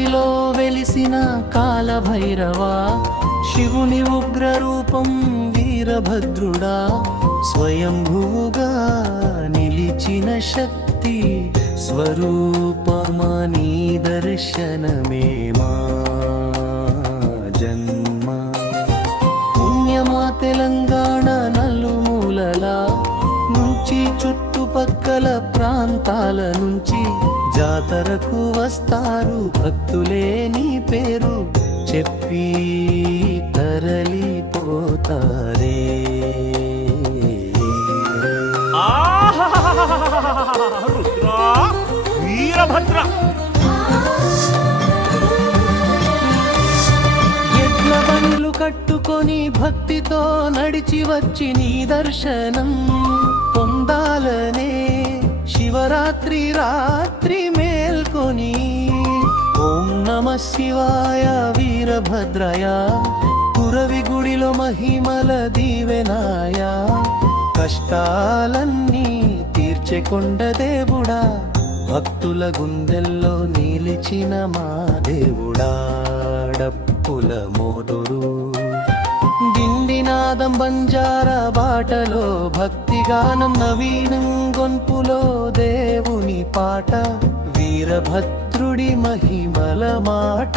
కురవిలో వెలిసిన కాలభైరవా, శివుని ఉగ్రరూపం వీరభద్రుడా, స్వయంభువుగా నిలిచిన శక్తి స్వరూపమనీ దర్శనమే మా జన్మ. పుణ్యమా తెలంగాణ నలుమూలలా నుంచి, చుట్టుపక్కల ప్రాంతాల నుంచి జాతరకు వస్తారు భక్తులే, నీ పేరు చెప్పి తరలిపోతారే. రుద్రా వీరభద్ర, ఎడ్ల బండ్లు కట్టుకొని భక్తితో నడిచి వచ్చి నీ దర్శనం పొందాలనే, శివరాత్రి రాత్రి మేల్కొని ఓం నమః శివాయ వీరభద్రయ, కురవి గుడిలో మహిమల దీవెనాయ, కష్టాలన్నీ తీర్చే కొండ దేవుడా, భక్తుల గుండెల్లో నిలిచిన మా దేవుడా. డప్పుల మోదురు దిండినాదం బంజారా బాటలో భక్తిగానం, నవీనం గొంపులో దేవుని పాట, వీరభద్రుడి మహిమల మాట.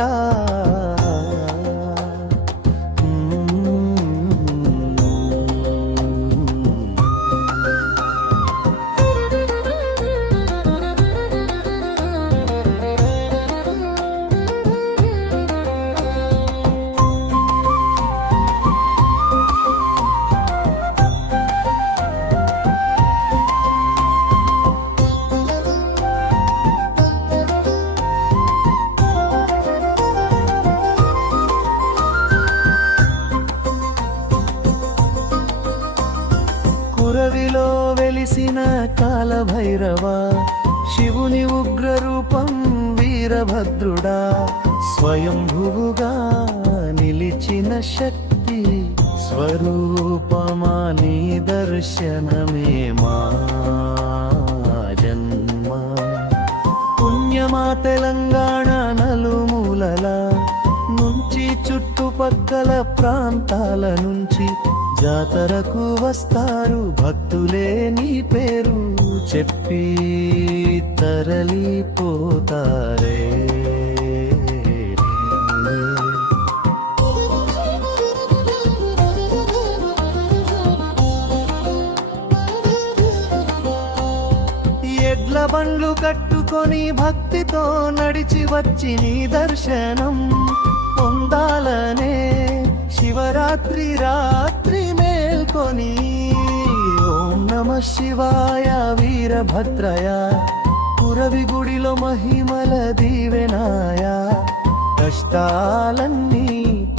కురవిలో వెలిసిన కాలభైరవా, శివుని ఉగ్రరూపం వీరభద్రుడా, స్వయంభువుగా నిలిచిన శక్తి స్వరూపమనీ దర్శనమే మా జన్మ. పుణ్యమా తెలంగాణ నలుమూలలా నుంచి, చుట్టుపక్కల ప్రాంతాల నుంచి జాతరకు వస్తారు భక్తులే, నీ పేరు చెప్పి తరలిపోతారే. ఎడ్ల బండ్లు కట్టుకొని భక్తితో నడిచి వచ్చి నీ దర్శనం పొందాలనే, శివరాత్రి రాత్రి మేల్కొని ఓం నమః శివాయ వీరభద్రయ, కురవి గుడిలో మహిమల దీవెనాయ, కష్టాలన్నీ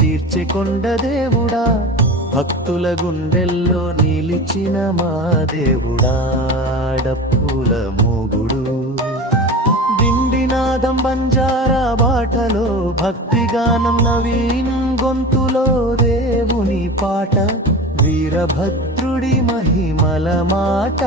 తీర్చే కొండ దేవుడా, భక్తుల గుండెల్లో నిలిచిన మా దేవుడా. డప్పుల మోగుడు దిండినాదం బంజారా బాటలో భక్తిగానం, నవీన్ గొంతులో దేవుని పాట, వీరభద్రుడి మహిమల మాట.